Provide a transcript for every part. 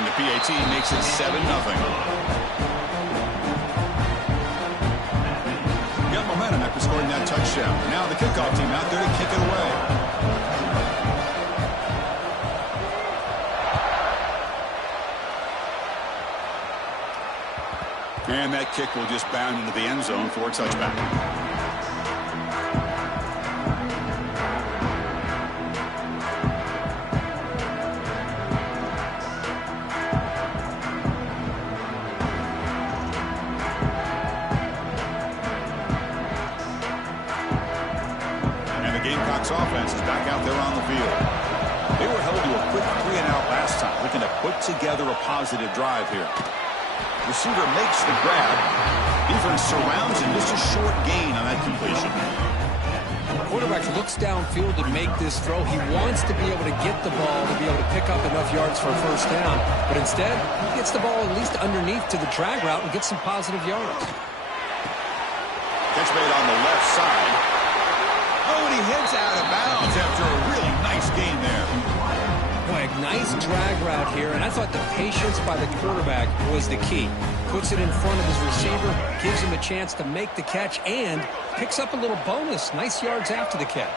And the PAT makes it 7-0. Got momentum after scoring that touchdown. Now the kickoff team out there to kick it away. And that kick will just bound into the end zone for a touchback. And the Gamecocks offense is back out there on the field. They were held to a quick 3-and-out last time, looking to put together a positive drive here. Receiver makes the grab. Defense surrounds him. Just a short gain on that completion. The quarterback looks downfield to make this throw. He wants to be able to get the ball to be able to pick up enough yards for a first down. But instead, he gets the ball at least underneath to the drag route and gets some positive yards. Catch made on the left side. Oh, and he heads out of bounds after a really nice gain there. Boy, a nice drag route here, and I thought the patience by the quarterback was the key. Puts it in front of his receiver, gives him a chance to make the catch, and picks up a little bonus. Nice yards after the catch.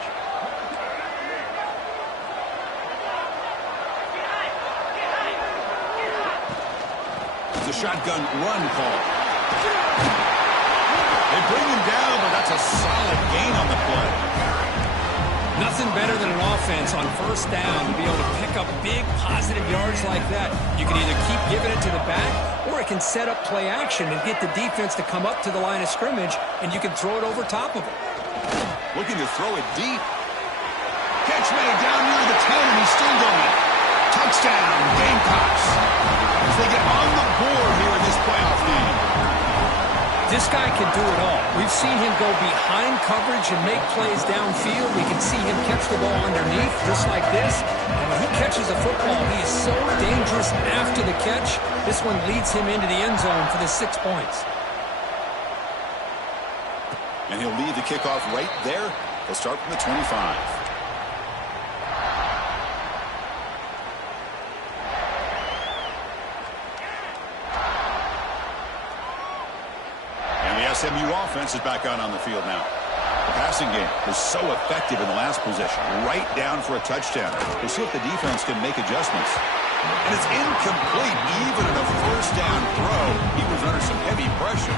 It's a shotgun run call. They bring him down, but that's a solid gain on the play. Nothing better than an offense on first down to be able to pick up big positive yards like that. You can either keep giving it to the back, or it can set up play action and get the defense to come up to the line of scrimmage, and you can throw it over top of it. Looking to throw it deep. Catch made down near the 10, and he's still going. Touchdown, Gamecocks. As they get on the board here in this playoff game. This guy can do it all. We've seen him go behind coverage and make plays downfield. We can see him catch the ball underneath, just like this. And when he catches the football, he is so dangerous after the catch. This one leads him into the end zone for the 6 points. And he'll lead the kickoff right there. He'll start from the 25. SMU offense is back out on the field now. The passing game was so effective in the last possession. Right down for a touchdown. We'll see if the defense can make adjustments. And it's incomplete. Even in a first down throw, he was under some heavy pressure.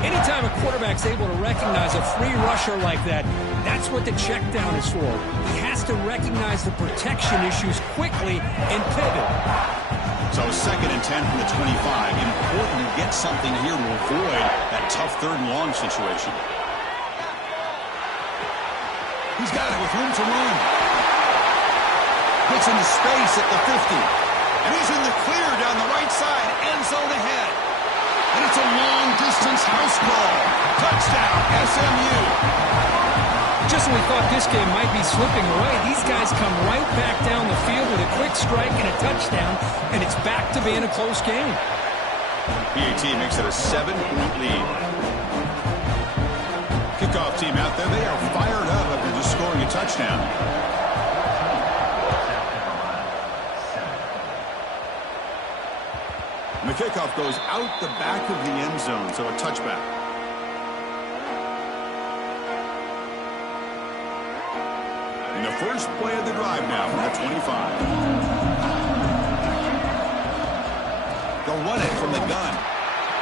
Anytime a quarterback's able to recognize a free rusher like that, that's what the check down is for. He has to recognize the protection issues quickly and pivot. So 2nd and 10 from the 25. Important to get something here to avoid that tough 3rd and long situation. He's got it with room to run. Gets into space at the 50. And he's in the clear down the right side. End zone ahead. And it's a long-distance house call. Touchdown, SMU. Just when we thought this game might be slipping away, these guys come right back down the field with a quick strike and a touchdown, and it's back to being a close game. PAT makes it a 7-point lead. Kickoff team out there, they are fired up after just scoring a touchdown. And the kickoff goes out the back of the end zone, so a touchback. And the first play of the drive now from the 25. They'll run it from the gun.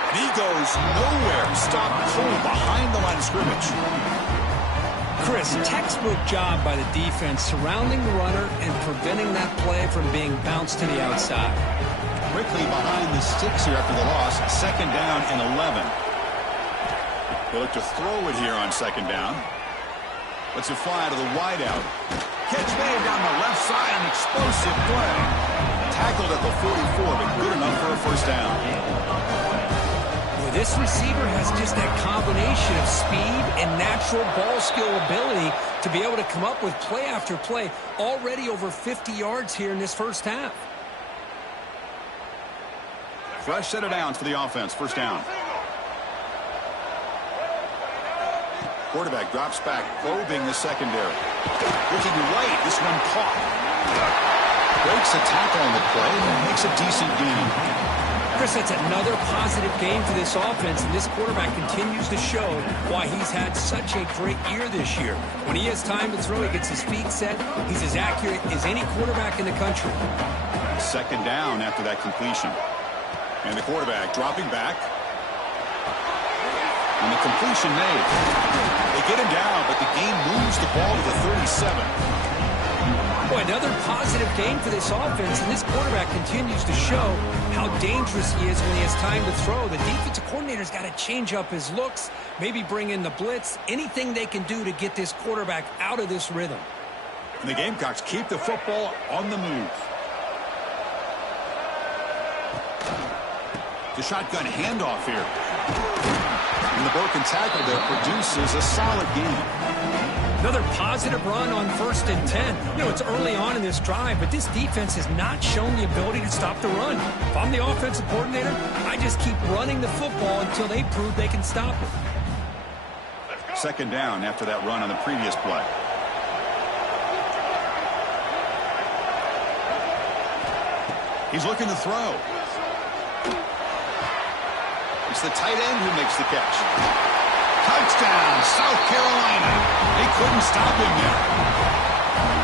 And he goes nowhere. Stopped cold behind the line of scrimmage. Chris, textbook job by the defense surrounding the runner and preventing that play from being bounced to the outside. Quickly behind the sticks here after the loss. 2nd down and 11. They look to throw it here on 2nd down. Let's it fly to the wideout. Catch made down the left side, an explosive play. Tackled at the 44, but good enough for a first down. Well, this receiver has just that combination of speed and natural ball skill ability to be able to come up with play after play. Already over 50 yards here in this first half. Fresh set of downs for the offense. First down. Quarterback drops back, probing the secondary. Looking right, this one caught. breaks a tackle on the play and makes a decent gain. Chris, that's another positive game for this offense, and this quarterback continues to show why he's had such a great year this year. When he has time to throw, he gets his feet set. He's as accurate as any quarterback in the country. Second down after that completion. And the quarterback dropping back. And the completion made. They get him down, but the game moves the ball to the 37. Boy, another positive game for this offense, and this quarterback continues to show how dangerous he is when he has time to throw. The defensive coordinator's got to change up his looks, maybe bring in the blitz, anything they can do to get this quarterback out of this rhythm. And the Gamecocks keep the football on the move. The shotgun handoff here. And the broken tackle there produces a solid game. Another positive run on 1st and 10. You know, it's early on in this drive, but this defense has not shown the ability to stop the run. If I'm the offensive coordinator, I just keep running the football until they prove they can stop it. Second down after that run on the previous play. He's looking to throw. It's the tight end who makes the catch. Touchdown, South Carolina. They couldn't stop him there.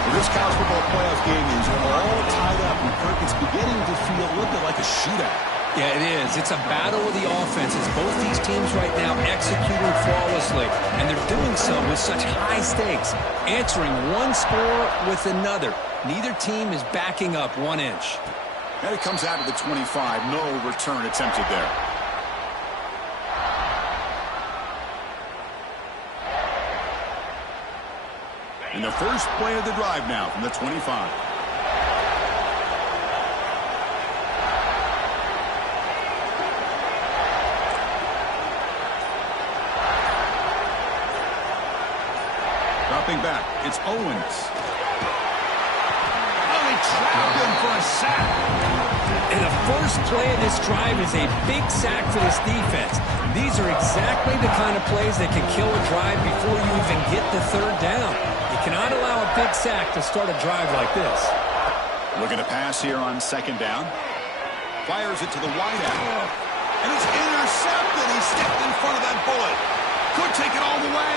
Well, this college football playoff game is all tied up, and Kirk, it's beginning to feel a little bit like a shootout. Yeah, it is. It's a battle of the offenses. Both these teams right now executing flawlessly, and they're doing so with such high stakes, answering one score with another. Neither team is backing up 1 inch. And it comes out to the 25. No return attempted there. And the first play of the drive now from the 25. Dropping back, it's Owens. Oh, he trapped him for a sack. And the first play of this drive is a big sack for this defense. These are exactly the kind of plays that can kill a drive before you even get the third down. You cannot allow a big sack to start a drive like this. Looking to pass here on second down. Fires it to the wideout. And it's intercepted. He stepped in front of that bullet. Could take it all the way.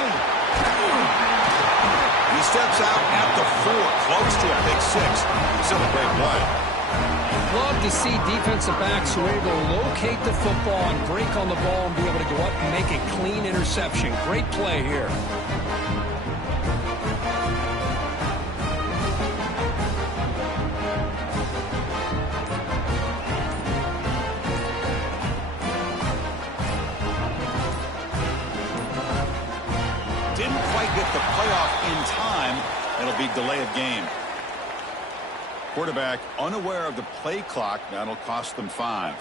He steps out at the 4, close to a big 6. Still a great play. Love to see defensive backs who are able to locate the football and break on the ball and be able to go up and make a clean interception. Great play here. Didn't quite get the playoff in time. It'll be delay of game. Quarterback unaware of the play clock. That'll cost them 5.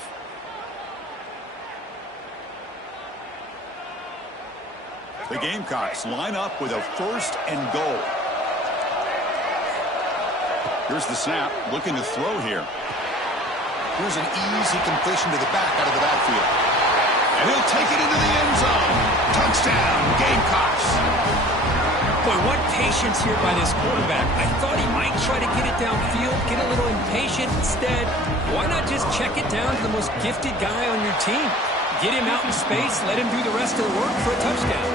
The Gamecocks line up with a 1st and goal. Here's the snap. Looking to throw here. Here's an easy completion to the back out of the backfield. And he'll take it into the end zone. Touchdown, Gamecocks. Boy, what patience here by this quarterback. I thought he might try to get it downfield, get a little impatient. Instead, why not just check it down to the most gifted guy on your team? Get him out in space, let him do the rest of the work for a touchdown.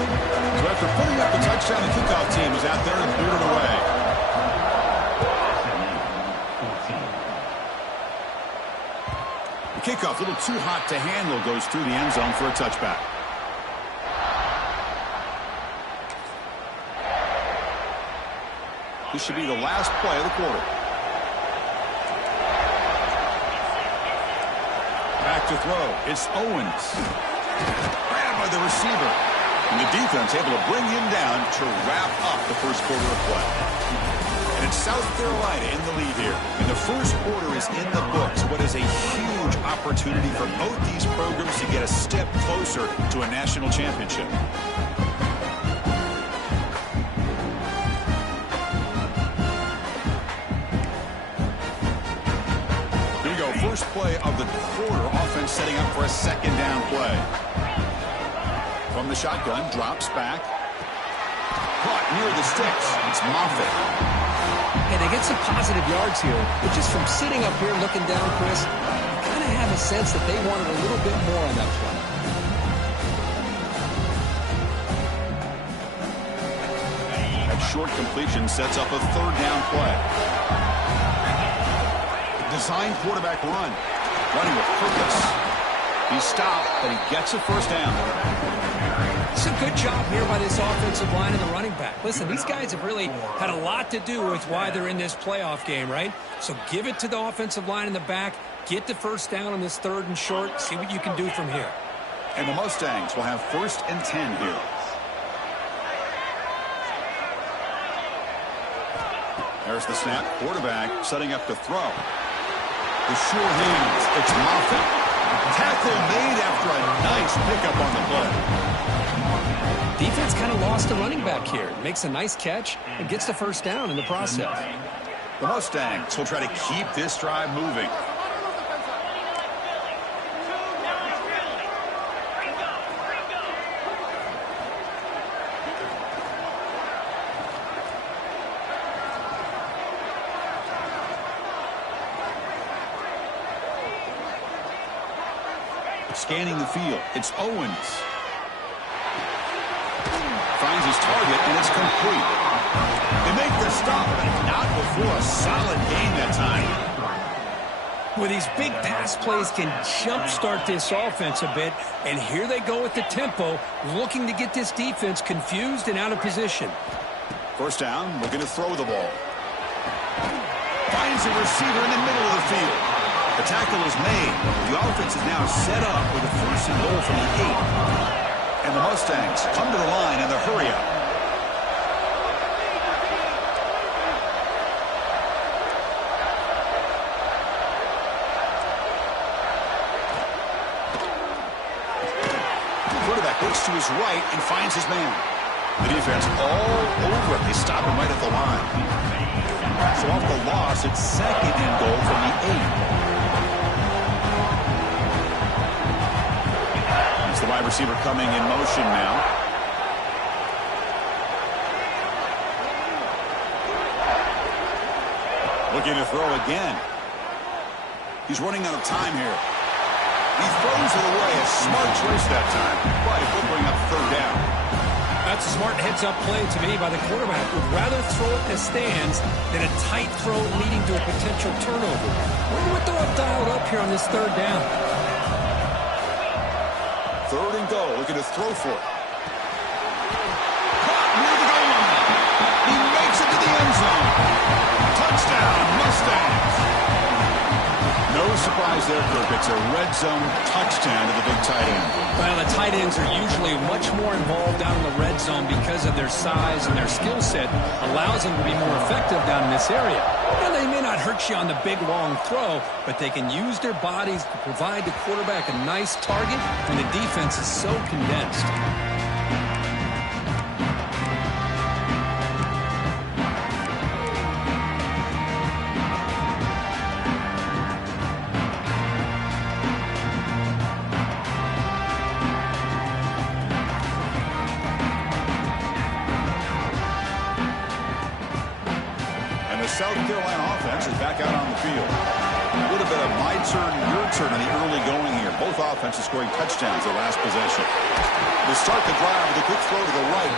So after putting up the touchdown, the kickoff team is out there and cleared it away. The kickoff, a little too hot to handle, goes through the end zone for a touchback. This should be the last play of the quarter. Back to throw. It's Owens. Grabbed by the receiver. And the defense able to bring him down to wrap up the first quarter of play. And it's South Carolina in the lead here. And the first quarter is in the books. What is a huge opportunity for both these programs to get a step closer to a national championship. First play of the quarter, offense setting up for a second down play. From the shotgun, drops back. Caught near the sticks. It's Moffitt. And they get some positive yards here, but just from sitting up here looking down, Chris, you kind of have a sense that they wanted a little bit more on that play. That short completion sets up a third down play. Designed quarterback run. Running with purpose. He stopped, but he gets a first down. It's a good job here by this offensive line and the running back. Listen, these guys have really had a lot to do with why they're in this playoff game, right? So give it to the offensive line in the back. Get the first down on this third and short. See what you can do from here. And the Mustangs will have 1st and 10 here. There's the snap. Quarterback setting up to throw. The sure hands. It's Moffitt. Tackle made after a nice pickup on the play. Defense kind of lost the running back here. Makes a nice catch and gets the first down in the process. The Mustangs will try to keep this drive moving. Scanning the field. It's Owens. Finds his target, and it's complete. They make the stop, but not before a solid gain that time. Well, these big pass plays can jumpstart this offense a bit, and here they go with the tempo, looking to get this defense confused and out of position. First down, looking to throw the ball. Finds a receiver in the middle of the field. The tackle is made. The offense is now set up with a 1st and goal from the 8. And the Mustangs come to the line in the hurry-up. The quarterback looks to his right and finds his man. The defense all over it. They stop him right at the line. So off the loss, it's 2nd and goal from the 8. The wide receiver coming in motion now. Looking to throw again. He's running out of time here. He throws it away. A smart choice that time. But it will bring up 3rd down. That's a smart heads-up play to me by the quarterback. Would rather throw it in the stands than a tight throw leading to a potential turnover. Wonder what they'll have dialed up here on this 3rd down. 3rd and goal, looking to throw for it. Caught near the goal line. He makes it to the end zone. Touchdown, Mustangs. No surprise there, Kirk. It's a red zone touchdown to the big tight end. Well, the tight ends are usually much more involved down in the red zone because of their size and their skill set. Allows them to be more effective down in this area. Well, they may not hurt you on the big, long throw, but they can use their bodies to provide the quarterback a nice target when the defense is so condensed. South Carolina offense is back out on the field. A little bit of my turn, your turn in the early going here. Both offenses scoring touchdowns their last possession. They start the drive with a quick throw to the right.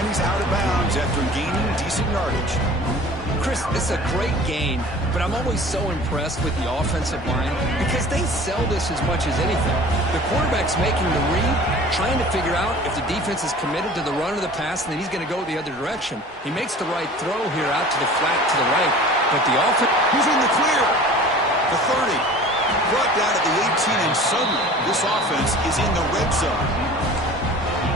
And he's out of bounds after gaining decent yardage. Chris, this is a great gain, but I'm always so impressed with the offensive line because they sell this as much as anything. The quarterback's making the read, trying to figure out if the defense is committed to the run or the pass, and then he's going to go the other direction. He makes the right throw here out to the flat to the right, but the offense... He's in the clear. The 30. Brought down at the 18, and suddenly this offense is in the red zone.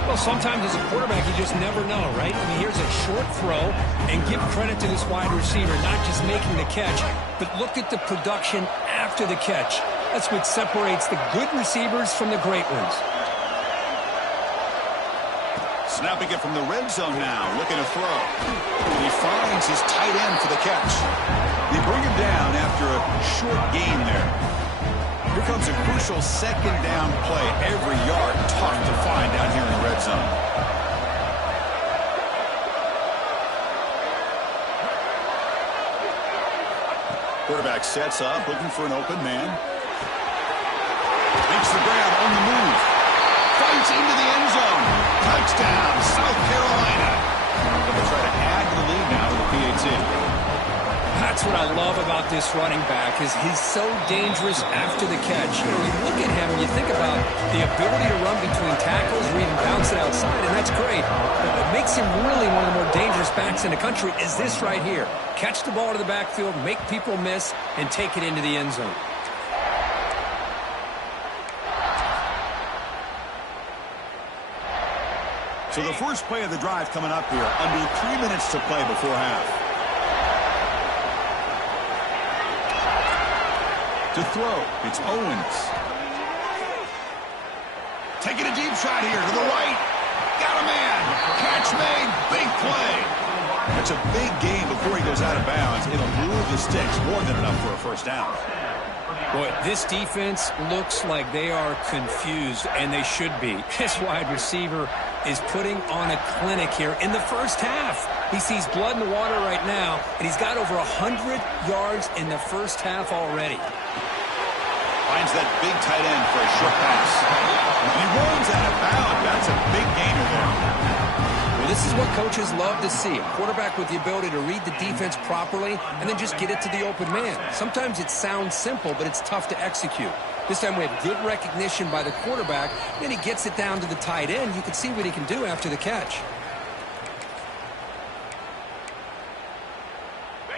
Well, sometimes as a quarterback, you just never know, right? I mean, here's a short throw, and give credit to this wide receiver, not just making the catch, but look at the production after the catch. That's what separates the good receivers from the great ones. Snapping it from the red zone now, looking to throw. And he finds his tight end for the catch. They bring him down after a short gain there. Here comes a crucial 2nd down play. Every yard tough to find down here in the red zone. Quarterback sets up, looking for an open man. Makes the grab on the move. Fights into the end zone. Touchdown, South Carolina. They'll try to add to the lead now with the PAT. That's what I love about this running back is he's so dangerous after the catch. You know, you look at him and you think about the ability to run between tackles or even bounce it outside, and that's great. But what makes him really one of the more dangerous backs in the country is this right here. Catch the ball to the backfield, make people miss, and take it into the end zone. So the first play of the drive coming up here, under 3 minutes to play before half. To throw, it's Owens. Taking a deep shot here to the right. Got a man. Catch made. Big play. That's a big gain before he goes out of bounds. It'll move the sticks more than enough for a first down. Boy, this defense looks like they are confused, and they should be. This wide receiver is putting on a clinic here in the first half. He sees blood in the water right now, and he's got over 100 yards in the first half already. Finds that big tight end for a short pass. And he runs out of bounds. That's a big gainer there. Well, this is what coaches love to see. A quarterback with the ability to read the defense properly and then just get it to the open man. Sometimes it sounds simple, but it's tough to execute. This time we have good recognition by the quarterback, and he gets it down to the tight end. You can see what he can do after the catch.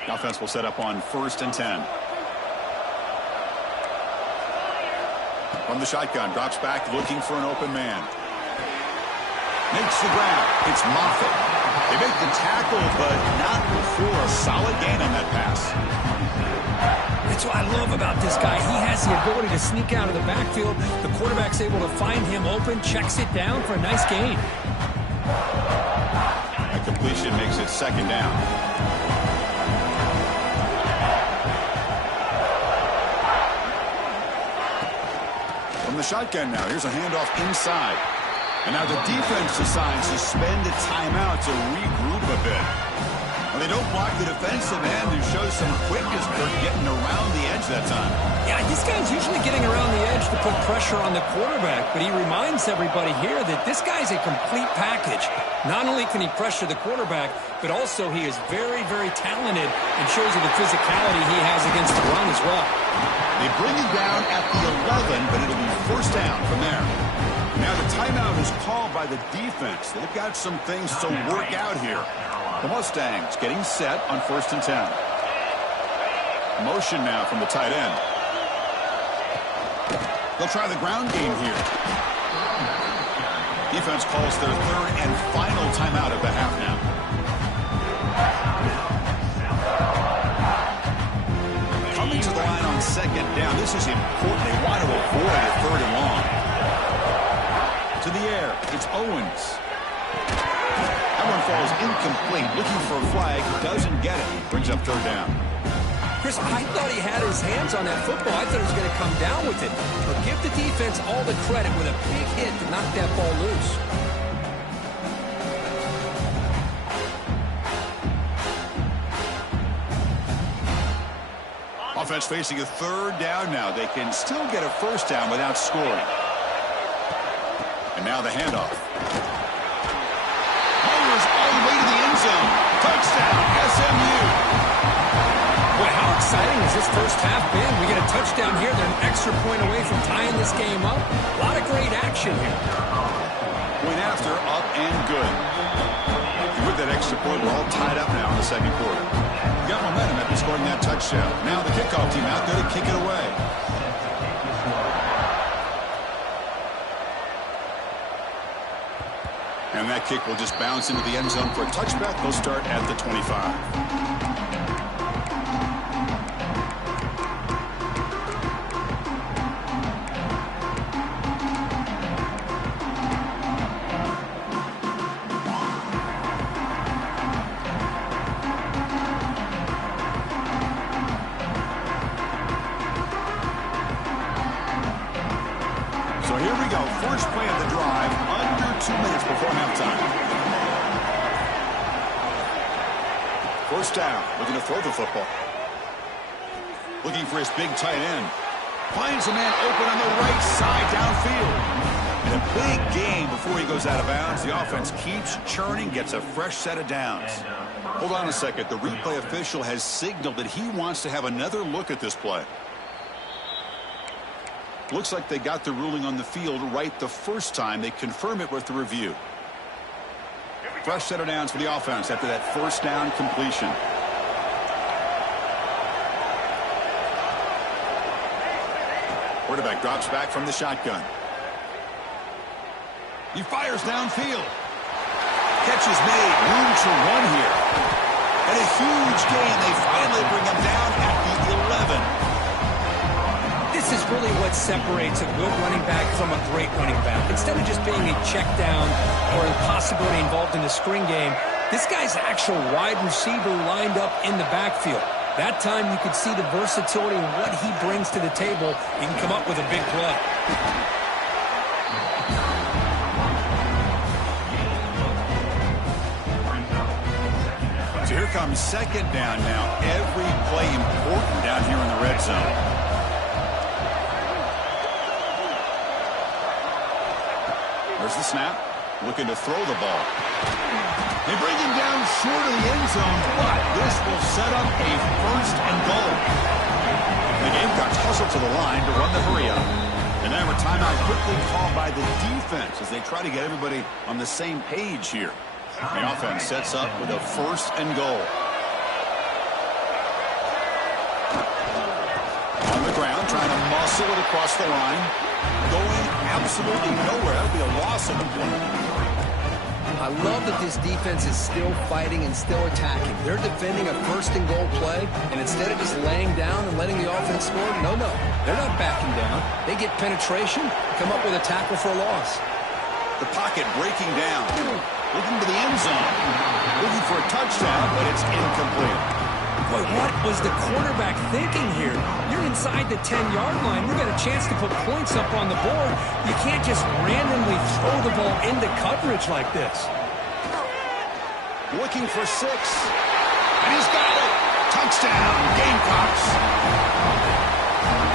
The offense will set up on 1st and 10. From the shotgun, drops back, looking for an open man. Makes the grab. It's Moffitt. They make the tackle, but not before a solid gain on that pass. That's what I love about this guy. He has the ability to sneak out of the backfield. The quarterback's able to find him open, checks it down for a nice gain. A completion makes it 2nd down. From the shotgun now, here's a handoff inside. And now the defense decides to spend a timeout to regroup a bit. Well, they don't block the defensive end and show some quickness for getting around the edge that time. Yeah, this guy's usually getting around the edge to put pressure on the quarterback, but he reminds everybody here that this guy's a complete package. Not only can he pressure the quarterback, but also he is very, very talented and shows you the physicality he has against the run as well. They bring him down at the 11, but it'll be 1st down from there. Now the timeout is called by the defense. They've got some things to work out here. The Mustangs getting set on 1st and 10. Motion now from the tight end. They'll try the ground game here. Defense calls their 3rd and final timeout of the half now. Coming to the line on 2nd down. This is important. They want to avoid a 3rd and long. To the air, it's Owens. That one falls incomplete. Looking for a flag, doesn't get it. Brings up 3rd down. Chris, I thought he had his hands on that football. I thought he was going to come down with it. But give the defense all the credit with a big hit to knock that ball loose. Offense facing a 3rd down now. They can still get a 1st down without scoring. And now the handoff. Mowers all the way to the end zone. Touchdown, SMU. Boy, how exciting has this first half been? We get a touchdown here. They're an extra point away from tying this game up. A lot of great action here. Went after, up and good. And with that extra point, we're all tied up now in the 2nd quarter. Got momentum after scoring that touchdown. Now the kickoff team out there to kick it away. And that kick will just bounce into the end zone for a touchback. They'll start at the 25. So here we go. First play of the drive, under 2 minutes before halftime. 1st down, looking to throw the football. Looking for his big tight end. Finds a man open on the right side downfield. And a big gain before he goes out of bounds. The offense keeps churning, gets a fresh set of downs. Hold on a second. The replay official has signaled that he wants to have another look at this play. Looks like they got the ruling on the field right the first time. They confirm it with the review. Fresh set of downs for the offense after that first down completion. Quarterback drops back from the shotgun. He fires downfield. Catch is made. Room to run here. And a huge gain. They finally bring him down at the 11. This is really what separates a good running back from a great running back. Instead of just being a check down or a possibility involved in a screen game, this guy's actual wide receiver lined up in the backfield. That time you could see the versatility and what he brings to the table. He can come up with a big play. So here comes second down now. Every play important down here in the red zone. There's the snap. Looking to throw the ball. They bring him down short of the end zone, but this will set up a first and goal. The Gamecocks hustle to the line to run the hurry up. And now a timeout quickly called by the defense as they try to get everybody on the same page here. The offense sets up with a first and goal. On the ground, trying to muscle it across the line. Going absolutely nowhere. That would be a loss of the play. I love that this defense is still fighting and still attacking. They're defending a first and goal play, and instead of just laying down and letting the offense score, no, they're not backing down. They get penetration, come up with a tackle for a loss. The pocket breaking down. Looking to the end zone. Looking for a touchdown, but it's incomplete. Boy, what was the quarterback thinking here? You're inside the 10-yard line. You got a chance to put points up on the board. You can't just randomly throw the ball into coverage like this. Looking for 6. And he's got it. Touchdown, Gamecocks.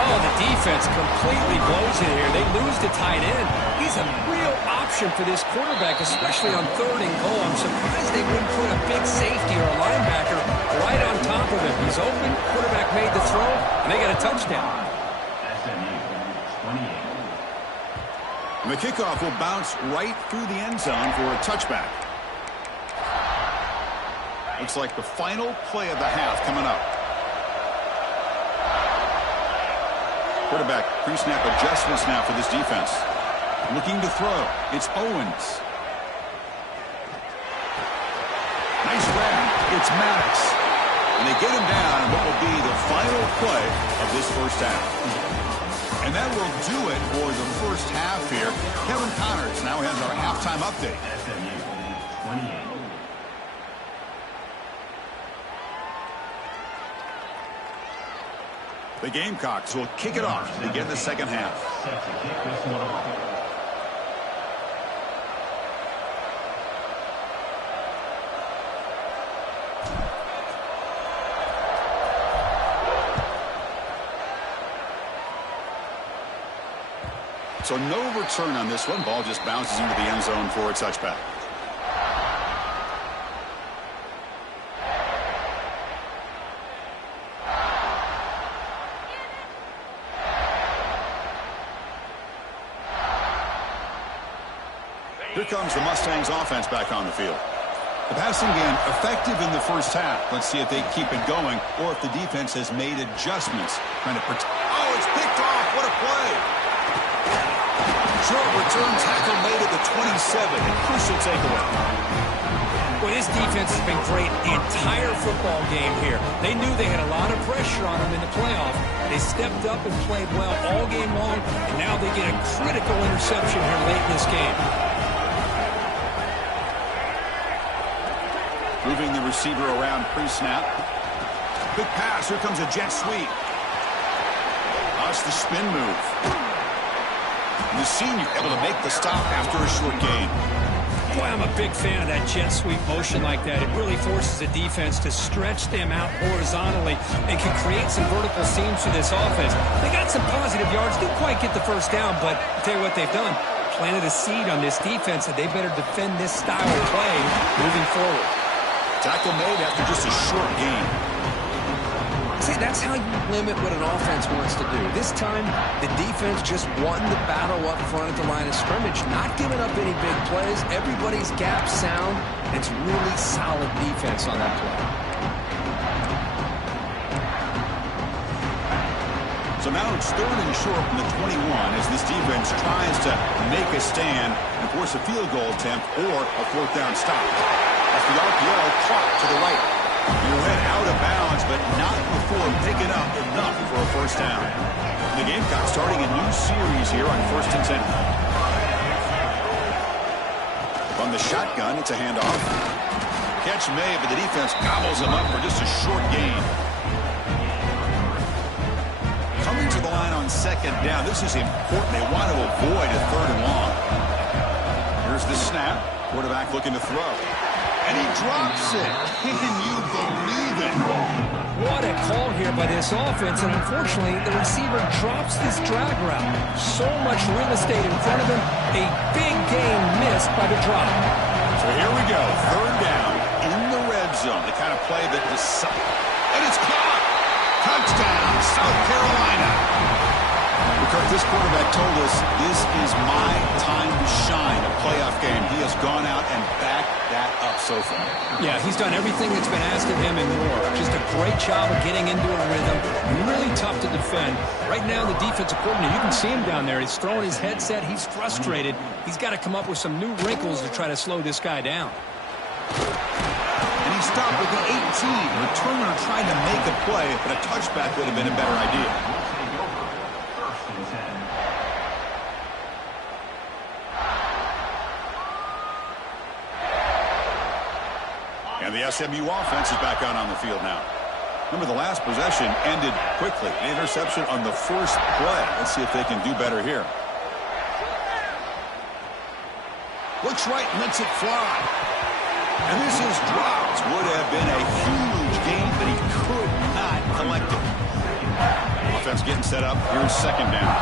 Oh, the defense completely blows it here. They lose the tight end. He's a real option for this quarterback, especially on third and goal. I'm surprised they wouldn't put a big safety or a linebacker right on top of him. He's open, quarterback made the throw, and they got a touchdown. SMU 28. And the kickoff will bounce right through the end zone for a touchback. Looks like the final play of the half coming up. Quarterback pre-snap adjustments now for this defense. Looking to throw. It's Owens. Nice grab. It's Maddox. And they get him down in what will be the final play of this first half. And that will do it for the first half here. Kevin Connors now has our halftime update. SMU 28. The Gamecocks will kick it off to begin the second half. Set to kick this one off. So no return on this one. Ball just bounces into the end zone for a touchback. Here comes the Mustangs offense back on the field. The passing game effective in the first half. Let's see if they keep it going or if the defense has made adjustments. Trying to protect. Oh, it's picked off. What a play. Short return tackle made at the 27. A crucial takeaway. Boy, this defense has been great the entire football game here. They knew they had a lot of pressure on them in the playoff. They stepped up and played well all game long, and now they get a critical interception here late in this game. Moving the receiver around pre-snap. Big pass. Here comes a jet sweep. That's the spin move. And the senior able to make the stop after a short gain. Boy, I'm a big fan of that jet sweep motion like that. It really forces the defense to stretch them out horizontally and can create some vertical seams for this offense. They got some positive yards. Didn't quite get the first down, but I'll tell you what they've done. Planted a seed on this defense that they better defend this style of play moving forward. Tackle made after just a short gain. See, that's how you limit what an offense wants to do. This time, the defense just won the battle up front at the line of scrimmage, not giving up any big plays. Everybody's gap sound. It's really solid defense on that play. So now it's 3rd and short from the 21 as this defense tries to make a stand and force a field goal attempt or a 4th down stop. That's the RPO clock to the right. You went out of bounds, but not before picking up enough for a 1st down. The Gamecocks starting a new series here on 1st and 10. From the shotgun, it's a handoff. Catch made, but the defense gobbles him up for just a short gain. Coming to the line on 2nd down. This is important. They want to avoid a 3rd and long. Here's the snap. Quarterback looking to throw. And he drops it. Can you believe it? What a call here by this offense, and unfortunately, the receiver drops this drag route. So much real estate in front of him. A big gain missed by the drop. So here we go. 3rd down in the red zone. The kind of play that decides. And it's caught. Touchdown, South Carolina. Because this quarterback told us this is my time to shine, a playoff game. He has gone out and backed that up so far. Yeah, he's done everything that's been asked of him and more. Just a great job of getting into a rhythm. Really tough to defend. Right now, the defensive coordinator, you can see him down there. He's throwing his headset. He's frustrated. He's got to come up with some new wrinkles to try to slow this guy down. And he stopped with the 18. Returner tried to make a play, but a touchback would have been a better idea. And the SMU offense is back out on the field now. Remember, the last possession ended quickly. An interception on the first play. Let's see if they can do better here. Looks right, lets it fly. And this is dropped. Would have been a huge gain, but he could not collect it. Offense getting set up. Here's 2nd down.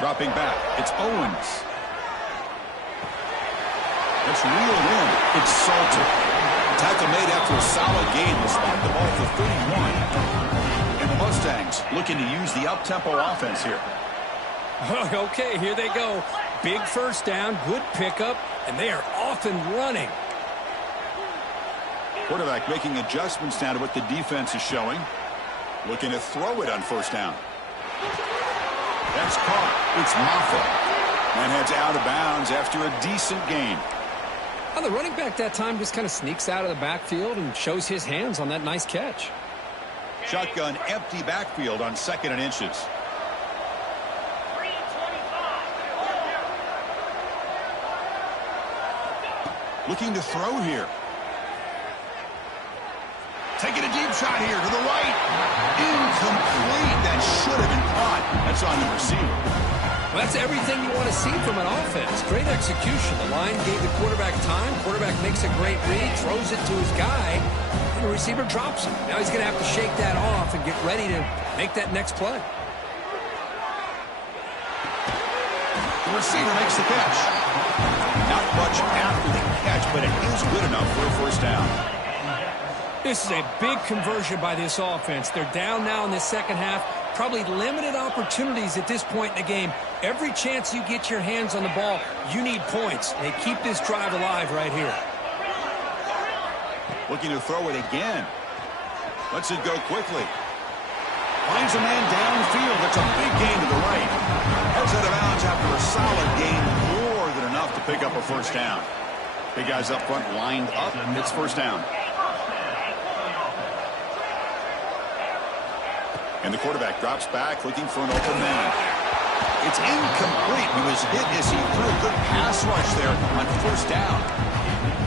Dropping back. It's Owens. It's reeled in. It's Salter. Tackle made after a solid gain. Will spot the ball for 31. And the Mustangs looking to use the up-tempo offense here. Okay, here they go. Big 1st down, good pickup, and they are off and running. Quarterback making adjustments now to what the defense is showing. Looking to throw it on 1st down. That's caught. It's Moffitt. And heads out of bounds after a decent gain. Well, the running back that time just kind of sneaks out of the backfield and shows his hands on that nice catch. Shotgun empty backfield on 2nd and inches. Looking to throw here. Taking a deep shot here to the right. Incomplete. That should have been caught. That's on the receiver. Well, that's everything you want to see from an offense. Great execution. The line gave the quarterback time. Quarterback makes a great read, throws it to his guy, and the receiver drops him. Now he's going to have to shake that off and get ready to make that next play. The receiver makes the catch. Not much after the catch, but it is good enough for a 1st down. This is a big conversion by this offense. They're down now in the 2nd half. Probably limited opportunities at this point in the game. Every chance you get your hands on the ball, you need points. They keep this drive alive right here. Looking to throw it again. Lets it go quickly. Finds a man downfield. That's a big gain to the right. Heads out of bounds after a solid gain. More than enough to pick up a 1st down. Big guys up front lined up. It's 1st down. And the quarterback drops back, looking for an open man. It's incomplete. He was hit as he threw a good pass rush there on 1st down.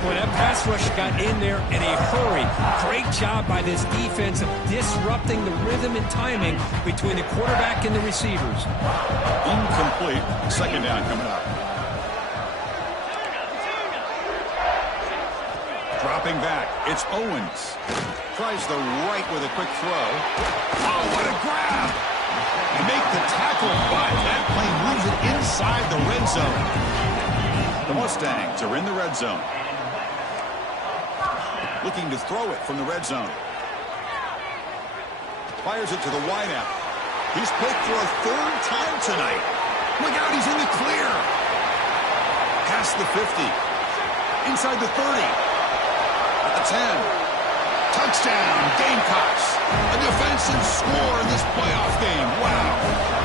Boy, that pass rush got in there in a hurry. Great job by this defense of disrupting the rhythm and timing between the quarterback and the receivers. Incomplete. Second down coming up. Dropping back. It's Owens. Tries the right with a quick throw. Oh, what a grab! And make the tackle, but that play moves it inside the red zone. The Mustangs are in the red zone. Looking to throw it from the red zone. Fires it to the wideout. He's picked for a third time tonight. Look out, he's in the clear. Past the 50. Inside the 30. At the 10. Touchdown, Gamecocks. A defensive score in this playoff game. Wow.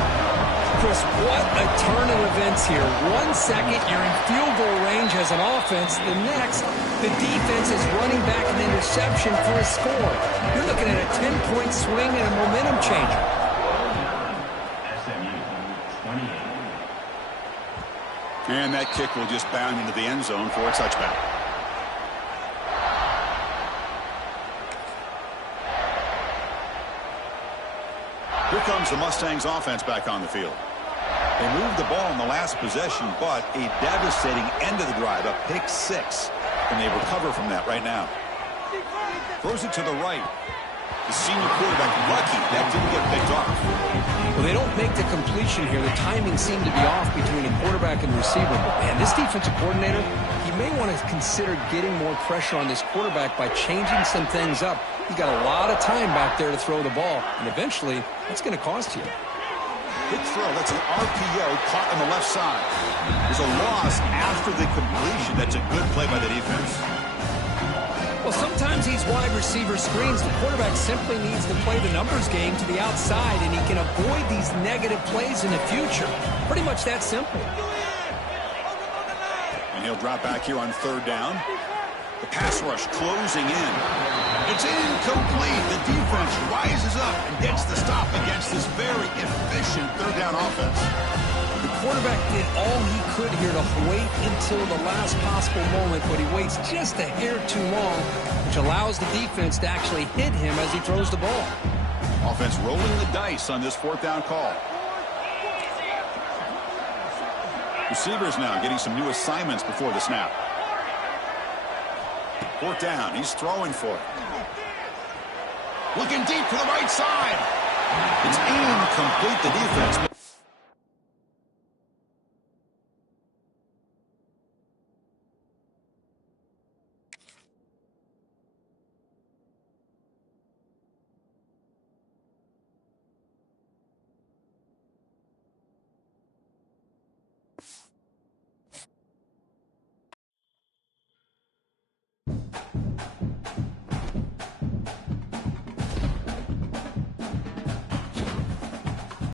Chris, what a turn of events here. 1 second, you're in field goal range as an offense. The next, the defense is running back an interception for a score. You're looking at a 10-point swing and a momentum changer. SMU 28. And that kick will just bound into the end zone for a touchback. Here comes the Mustangs offense back on the field. They moved the ball in the last possession, but a devastating end of the drive, a pick 6. And they recover from that right now. Throws it to the right. The senior quarterback lucky that didn't get picked off. Well, they don't make the completion here. The timing seemed to be off between the quarterback and the receiver. But, man, this defensive coordinator, he may want to consider getting more pressure on this quarterback by changing some things up. He's got a lot of time back there to throw the ball, and eventually that's going to cost you. Big throw. That's an RPO caught on the left side. There's a loss after the completion. That's a good play by the defense. Well, sometimes these wide receiver screens, the quarterback simply needs to play the numbers game to the outside, and he can avoid these negative plays in the future. Pretty much that simple. And he'll drop back here on third down. The pass rush closing in. It's incomplete. The defense rises up and gets the stop against this very efficient third down offense. The quarterback did all he could here to wait until the last possible moment, but he waits just a hair too long, which allows the defense to actually hit him as he throws the ball. Offense rolling the dice on this fourth down call. Receivers now getting some new assignments before the snap. Fourth down. He's throwing for it. Looking deep to the right side. It's incomplete. The defense